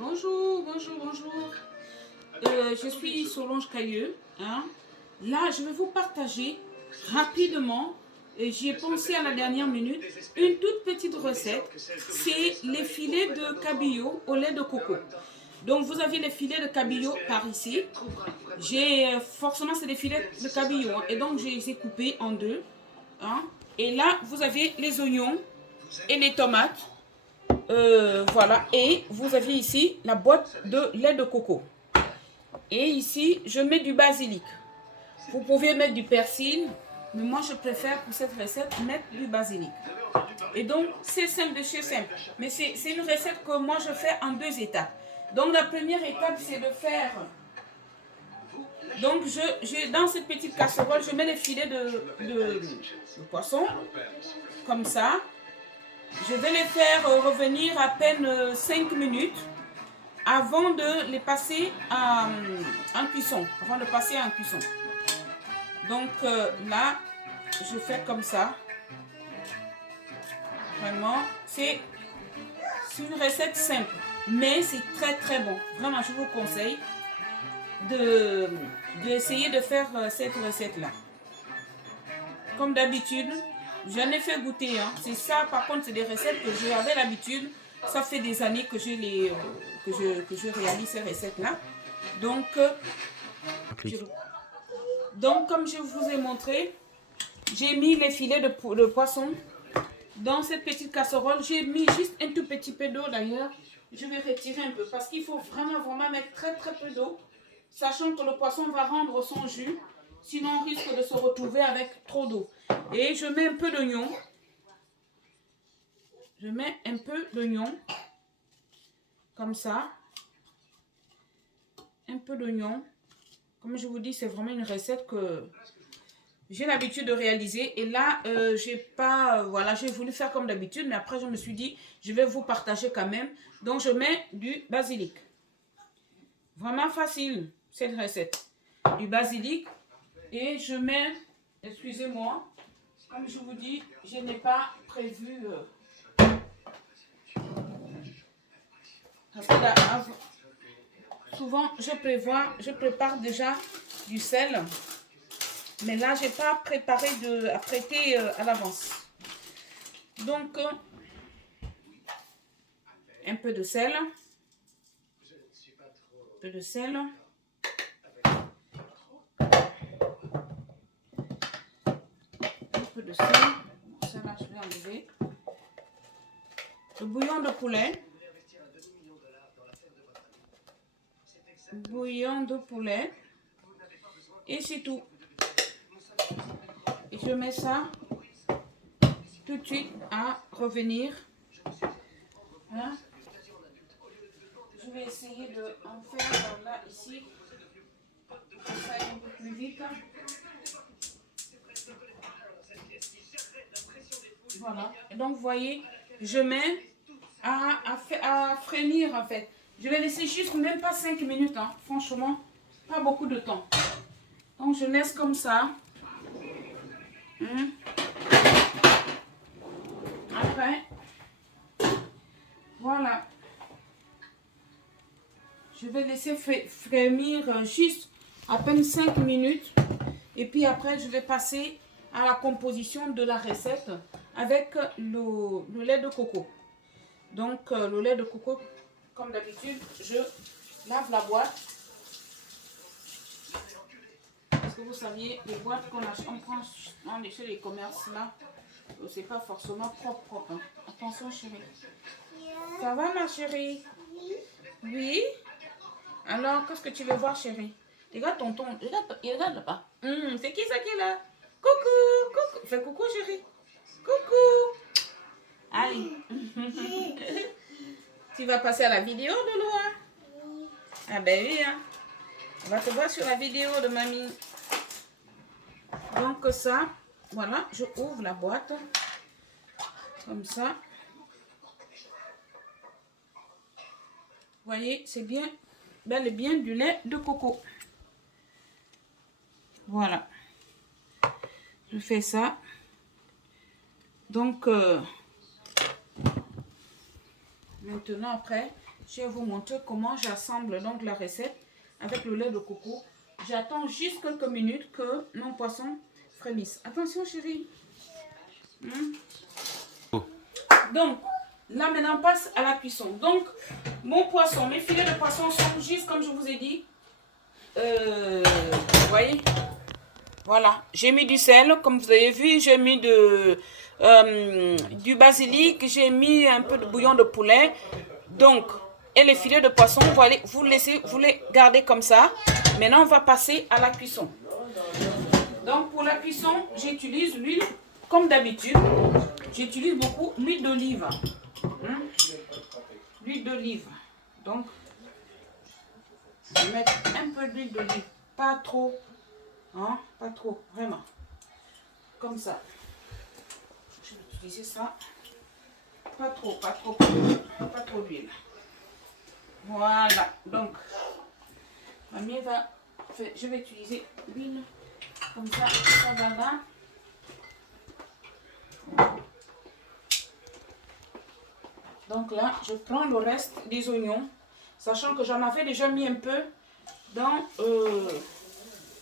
Bonjour, bonjour, bonjour. Je suis Solange Cailleux. Hein. Là, je vais vous partager rapidement, j'y ai pensé à la dernière minute, une toute petite recette. C'est les filets de cabillaud au lait de coco. Donc, vous avez les filets de cabillaud par ici. Forcément, c'est des filets de cabillaud. Hein, et donc, je les ai coupés en deux. Hein. Et là, vous avez les oignons et les tomates. Voilà, et vous avez ici la boîte de lait de coco. Et ici, je mets du basilic. Vous pouvez mettre du persil, mais moi je préfère pour cette recette mettre du basilic. Et donc, c'est simple de chez simple. Mais c'est une recette que moi je fais en deux étapes. Donc, la première étape, c'est de faire... Donc, dans cette petite casserole, je mets les filets de poisson, comme ça. Je vais les faire revenir à peine 5 minutes avant de les passer en cuisson. Avant de passer en cuisson. Donc là, je fais comme ça. Vraiment, c'est une recette simple, mais c'est très très bon. Vraiment, je vous conseille d'essayer de faire cette recette-là. Comme d'habitude, j'en ai fait goûter. Hein. C'est ça, par contre, c'est des recettes que j'avais l'habitude. Ça fait des années que je réalise ces recettes-là. Donc, comme je vous ai montré, j'ai mis les filets de poisson dans cette petite casserole. J'ai mis juste un tout petit peu d'eau d'ailleurs. Je vais retirer un peu parce qu'il faut vraiment mettre très très peu d'eau. Sachant que le poisson va rendre son jus. Sinon, on risque de se retrouver avec trop d'eau. Et je mets un peu d'oignon. Je mets un peu d'oignon. Comme ça. Un peu d'oignon. Comme je vous dis, c'est vraiment une recette que j'ai l'habitude de réaliser. Et là, j'ai voulu faire comme d'habitude. Mais après, je me suis dit, je vais vous partager quand même. Donc, je mets du basilic. Vraiment facile, cette recette. Du basilic. Et je mets, excusez-moi, comme je vous dis, je n'ai pas prévu... parce que là, souvent, je prépare déjà du sel. Mais là, je n'ai pas préparé à prêter à l'avance. Donc, un peu de sel. Un peu de sel. Un peu de sel. Ça là, je vais enlever. Le bouillon de poulet. Bouillon de poulet. Et c'est tout. Et je mets ça tout de suite à revenir. Hein? Je vais essayer de en faire là, ici. Ça aille un peu plus vite. Voilà. Et donc, vous voyez, je mets à frémir en fait. Je vais laisser juste même pas 5 minutes. Hein. Franchement, pas beaucoup de temps. Donc, je laisse comme ça. Après, voilà. Je vais laisser frémir juste à peine 5 minutes. Et puis après, je vais passer à la composition de la recette avec le lait de coco. Donc, le lait de coco, comme d'habitude, je lave la boîte. Parce que vous saviez, les boîtes qu'on prend chez les commerces là, c'est pas forcément propre. Hein. Attention, chérie. Ça va, ma chérie? Oui. Alors, qu'est-ce que tu veux voir, chérie? Regarde tonton. Regarde là-bas. C'est qui ça qui est là? Coucou, coucou. Fais coucou, chérie. Coucou. Allez. Tu vas passer à la vidéo de loin? Ah ben oui, hein. On va te voir sur la vidéo de mamie. Donc ça, voilà, je ouvre la boîte. Comme ça. Vous voyez, c'est bien, bel et bien du lait de coco. Voilà. Je fais ça. Donc, maintenant après, Je vais vous montrer comment j'assemble donc la recette avec le lait de coco. J'attends juste quelques minutes que mon poisson frémisse. Attention chérie. Donc, là maintenant on passe à la cuisson. Donc, mon poisson, mes filets de poisson sont juste comme je vous ai dit. Vous voyez? Voilà, j'ai mis du sel, comme vous avez vu, j'ai mis du basilic, j'ai mis un peu de bouillon de poulet. Donc, et les filets de poisson, vous les gardez comme ça. Maintenant, on va passer à la cuisson. Donc, pour la cuisson, j'utilise l'huile, comme d'habitude. J'utilise beaucoup l'huile d'olive. L'huile d'olive. Donc, je vais mettre un peu d'huile d'olive. Pas trop. Hein? Pas trop, vraiment. Comme ça. Je vais utiliser ça. Pas trop d'huile. Voilà. Donc, mamie je vais utiliser l'huile. Comme ça, ça va là. Donc là, je prends le reste des oignons, sachant que j'en avais déjà mis un peu dans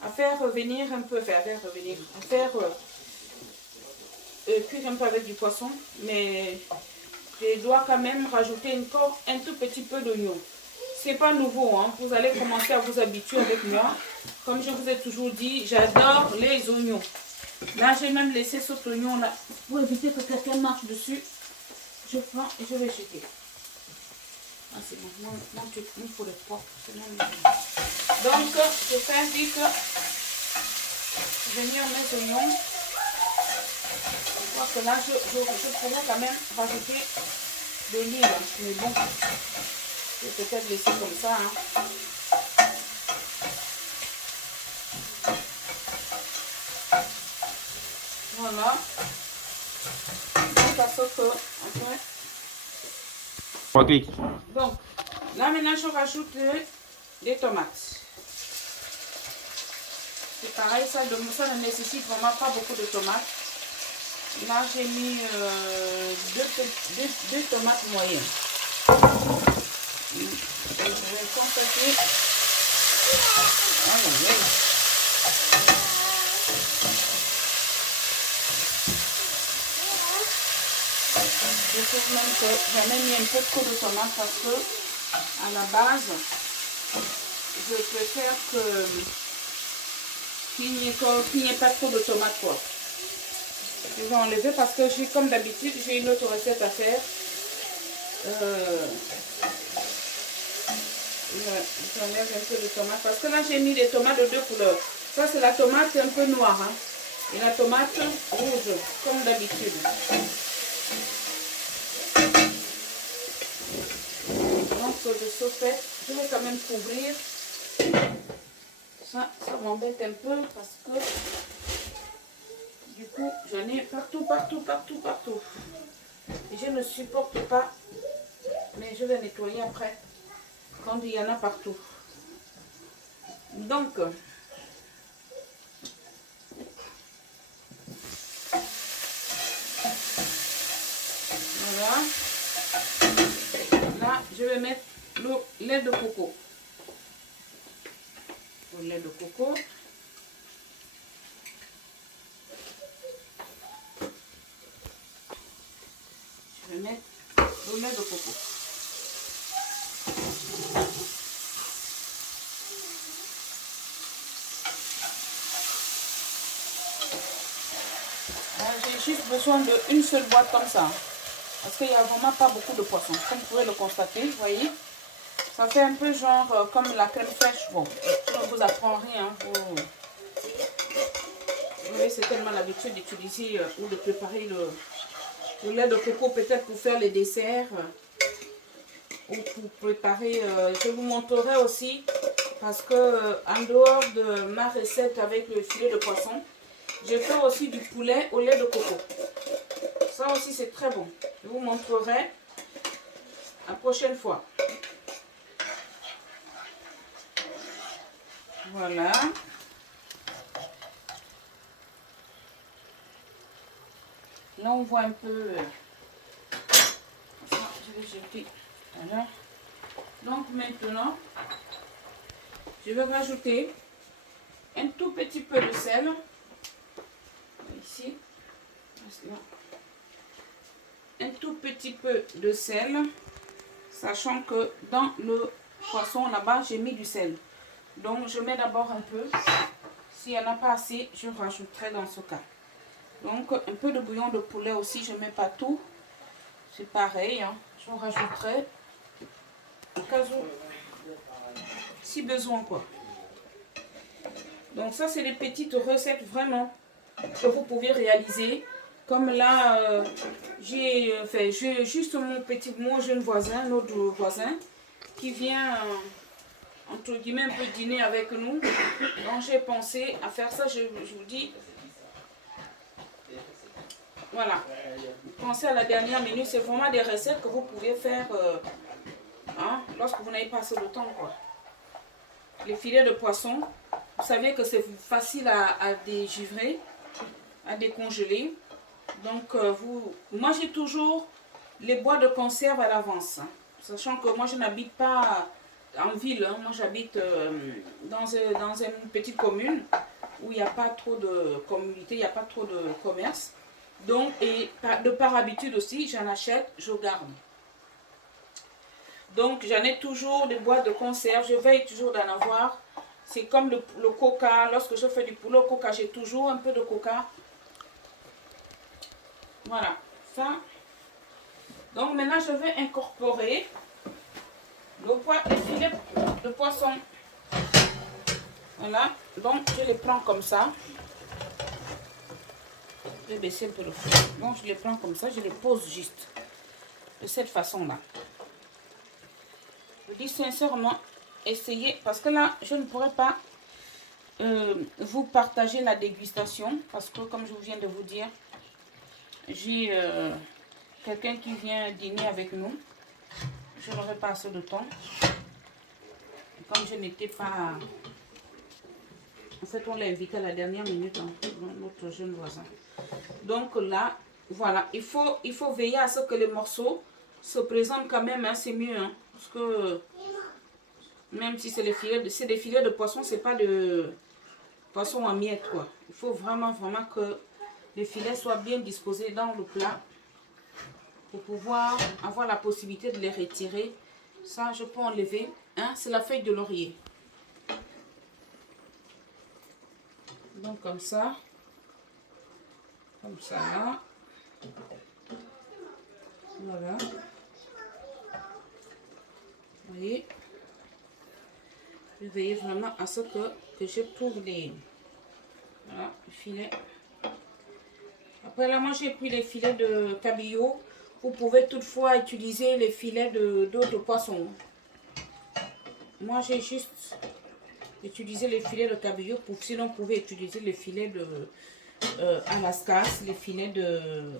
à faire revenir un peu, cuire un peu avec du poisson, mais je dois quand même rajouter encore un tout petit peu d'oignon. C'est pas nouveau, hein. Vous allez commencer à vous habituer avec moi. Comme je vous ai toujours dit, j'adore les oignons. Là, j'ai même laissé cet oignon là pour éviter que quelqu'un marche dessus. Je prends et je vais jeter. Ah, c'est bon, moi, il faut les propres. Donc, je fais ainsi que je mets mes oignons. Je crois que là, je pourrais quand même rajouter de l'huile. Mais bon, je vais peut-être laisser comme ça. Hein. Voilà. Donc, ça saute après. Donc, là maintenant, je rajoute des tomates. C'est pareil, ça ne nécessite vraiment pas beaucoup de tomates. Là, j'ai mis deux tomates moyennes. Je vais compléter. Je trouve même que j'ai même mis un peu trop de tomates parce que à la base, je préfère qu'il n'y ait pas trop de tomates quoi. Je vais enlever parce que j'ai, comme d'habitude, j'ai une autre recette à faire. J'enlève un peu de tomates parce que là j'ai mis des tomates de deux couleurs. Ça c'est la tomate un peu noire hein, et la tomate rouge comme d'habitude. Donc je saute, je vais quand même couvrir. Ça m'embête un peu parce que du coup j'en ai partout. Et je ne supporte pas, mais je vais nettoyer après quand il y en a partout. Donc, voilà. Là, je vais mettre le lait de coco. Le lait de coco. Je vais mettre le lait de coco. J'ai juste besoin d'une seule boîte comme ça. Parce qu'il n'y a vraiment pas beaucoup de poissons. Comme vous pouvez le constater, vous voyez. Ça fait un peu genre comme la crème fraîche. Bon, je ne vous apprends rien. Vous voyez, c'est tellement l'habitude d'utiliser ou de préparer le lait de coco peut-être pour faire les desserts. Ou pour préparer, je vous montrerai aussi. Parce que en dehors de ma recette avec le filet de poisson, je fais aussi du poulet au lait de coco. Ça aussi c'est très bon. Je vous montrerai la prochaine fois. Voilà. Là on voit un peu. Je vais jeter. Voilà. Donc maintenant, je vais rajouter un tout petit peu de sel. Ici. Un tout petit peu de sel. Sachant que dans le poisson là-bas, j'ai mis du sel. Donc je mets d'abord un peu. S'il n'y en a pas assez, je rajouterai dans ce cas. Donc un peu de bouillon de poulet aussi, je ne mets pas tout. C'est pareil, hein. Je rajouterai au cas où, si besoin quoi. Donc ça c'est des petites recettes vraiment que vous pouvez réaliser. Comme là, j'ai fait juste mon jeune voisin, notre voisin, qui vient entre guillemets un peu dîner avec nous. Donc j'ai pensé à faire ça, je vous dis. Voilà. Pensez à la dernière minute, c'est vraiment des recettes que vous pouvez faire hein, lorsque vous n'avez pas assez de temps, quoi. Les filets de poisson, vous savez que c'est facile à dégivrer, à décongeler. Donc moi j'ai toujours les boîtes de conserve à l'avance, hein, sachant que moi je n'habite pas en ville, hein. Moi j'habite dans une petite commune où il n'y a pas trop de communauté, il n'y a pas trop de commerce. Donc, et par habitude aussi, j'en achète, je garde. Donc, j'en ai toujours des boîtes de conserve, je veille toujours d'en avoir. C'est comme le coca, lorsque je fais du poulet au coca, j'ai toujours un peu de coca. Voilà, ça. Donc, maintenant, je vais incorporer les filets de poisson. Voilà, donc je les prends comme ça. Je vais baisser un peu le feu. Donc je les prends comme ça, je les pose juste. De cette façon-là. Je dis sincèrement, essayez. Parce que là, je ne pourrais pas vous partager la dégustation. Parce que comme je viens de vous dire, j'ai quelqu'un qui vient dîner avec nous. Je n'aurai pas assez de temps. Et comme je n'étais pas... En fait, on l'a invité à la dernière minute, hein, notre jeune voisin. Donc là, voilà, il faut veiller à ce que les morceaux se présentent quand même, hein, c'est mieux. Hein, parce que même si c'est des filets de poisson, c'est pas de poisson en miettes, quoi. Il faut vraiment que les filets soient bien disposés dans le plat pour pouvoir avoir la possibilité de les retirer. Ça, je peux enlever. Hein, c'est la feuille de laurier. Donc comme ça là, voilà, vous voyez, je veille vraiment à ce que je trouve les filets. Après là, moi j'ai pris les filets de cabillaud. Vous pouvez toutefois utiliser les filets d'autres poissons. Moi j'ai juste utilisé les filets de cabillaud, sinon vous pouvez utiliser les filets de Alaskas, les filets de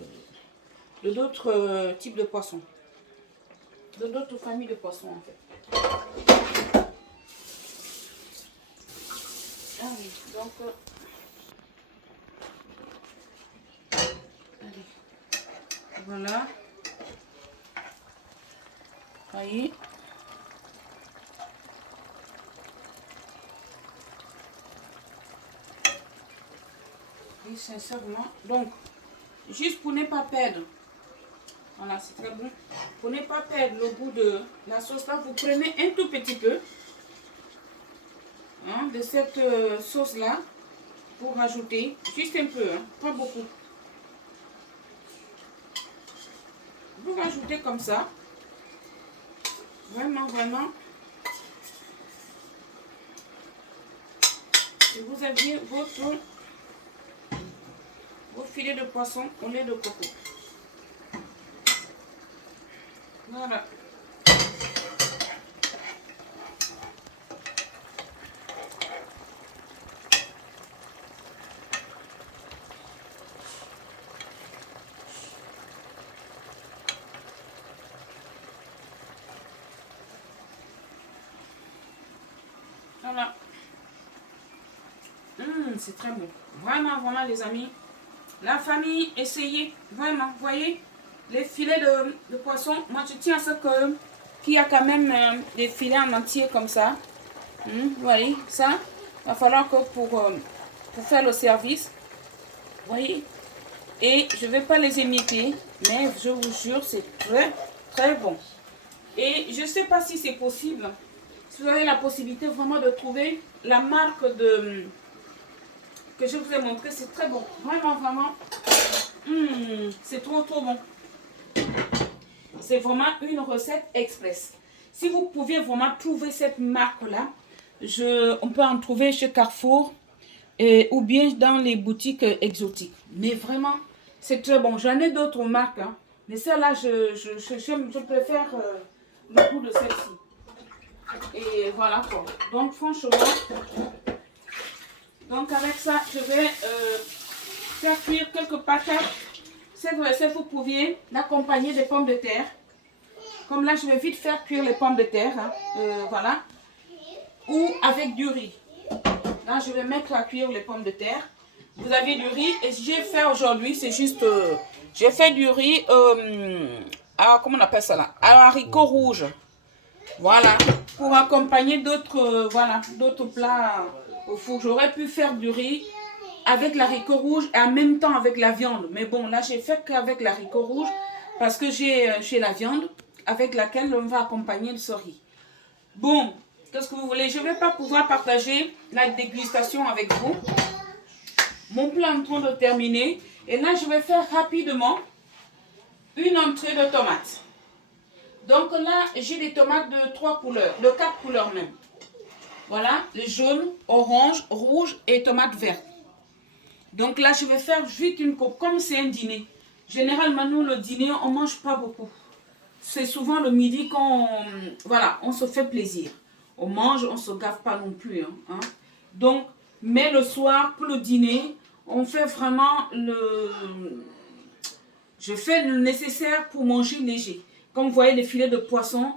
d'autres types de poissons, de d'autres familles de poissons en fait. Allez, donc allez, voilà, voyez. Et sincèrement, donc juste pour ne pas perdre. Voilà, c'est très bon. Pour ne pas perdre le goût de la sauce là, vous prenez un tout petit peu hein, de cette sauce là pour rajouter. Juste un peu, hein, pas beaucoup. Vous rajoutez comme ça. Vraiment. Et vous aviez vos filets de poisson au lait de coco. Voilà. Voilà. C'est très bon. Vraiment les amis. La famille, essayez. Vraiment, voyez. Les filets de poisson. Moi, je tiens à ce que qui a quand même des filets en entier comme ça. Vous voyez, ça, il va falloir que pour faire le service, vous voyez, et je ne vais pas les imiter, mais je vous jure, c'est très, très bon. Et je ne sais pas si c'est possible, si vous avez la possibilité vraiment de trouver la marque que je vous ai montré, c'est très bon. Vraiment, vraiment, c'est trop, trop bon. C'est vraiment une recette express. Si vous pouviez vraiment trouver cette marque-là, on peut en trouver chez Carrefour ou bien dans les boutiques exotiques. Mais vraiment, c'est très bon. J'en ai d'autres marques, hein, mais celle-là, je préfère le goût de celle-ci. Et voilà quoi. Donc franchement, donc avec ça, je vais faire cuire quelques patates. Cette recette, vous pouviez l'accompagner des pommes de terre. Comme là, je vais vite faire cuire les pommes de terre. Hein, voilà. Ou avec du riz. Là, je vais mettre à cuire les pommes de terre. Vous avez du riz. Et j'ai fait aujourd'hui, c'est juste... j'ai fait du riz... comment on appelle ça là? À haricots rouges. Voilà. Pour accompagner d'autres d'autres plats au four. J'aurais pu faire du riz avec l'haricot rouge et en même temps avec la viande. Mais bon, là, j'ai fait qu'avec l'haricot rouge parce que j'ai la viande avec laquelle on va accompagner ce riz. Bon, qu'est-ce que vous voulez? Je ne vais pas pouvoir partager la dégustation avec vous. Mon plat est en train de terminer. Et là, je vais faire rapidement une entrée de tomates. Donc là, j'ai des tomates de 3 couleurs, de 4 couleurs même. Voilà, les jaunes, orange, rouge et tomates vertes. Donc là, je vais faire vite une coupe, comme c'est un dîner. Généralement, nous, le dîner, on ne mange pas beaucoup. C'est souvent le midi on se fait plaisir. On mange, on ne se gave pas non plus. Hein. Donc, mais le soir, pour le dîner, on fait vraiment je fais le nécessaire pour manger léger. Comme vous voyez, les filets de poisson,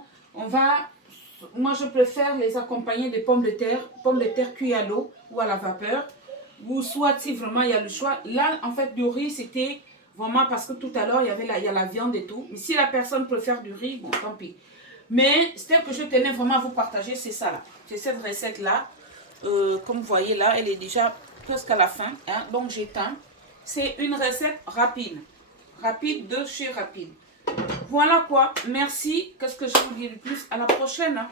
moi je préfère les accompagner des pommes de terre cuites à l'eau ou à la vapeur. Ou soit si vraiment il y a le choix. Là, en fait, du riz, c'était vraiment parce que tout à l'heure, il y a la viande et tout. Mais si la personne préfère du riz, bon, tant pis. Mais celle que je tenais vraiment à vous partager, c'est ça là. C'est cette recette-là. Comme vous voyez là, elle est déjà presque à la fin. Hein, donc j'éteins. C'est une recette rapide. Rapide de chez Rapide. Voilà quoi. Merci. Qu'est-ce que je vous dis de plus? À la prochaine. Hein.